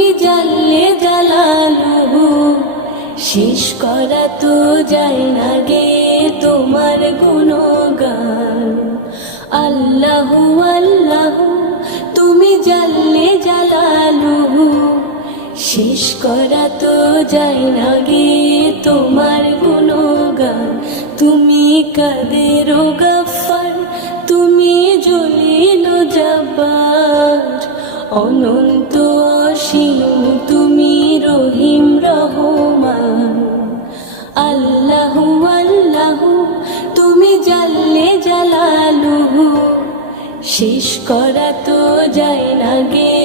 তুমি জানলে জালালুহু, শেষ করা তো যায় না গে তোমার গুণগান। আল্লাহু আল্লাহু তুমি জানলে জালালুহু, শেষ করা তো যায় না গে তোমার গুণগান। তুমি কাদের ও গাফফার, তুমি জলিল ও জব্বার, অনন্ত অসীম তুমি রহিম রহমান। আল্লাহু আল্লাহু তুমি জানলে জালালুহু, শেষ করা তো যায় না গে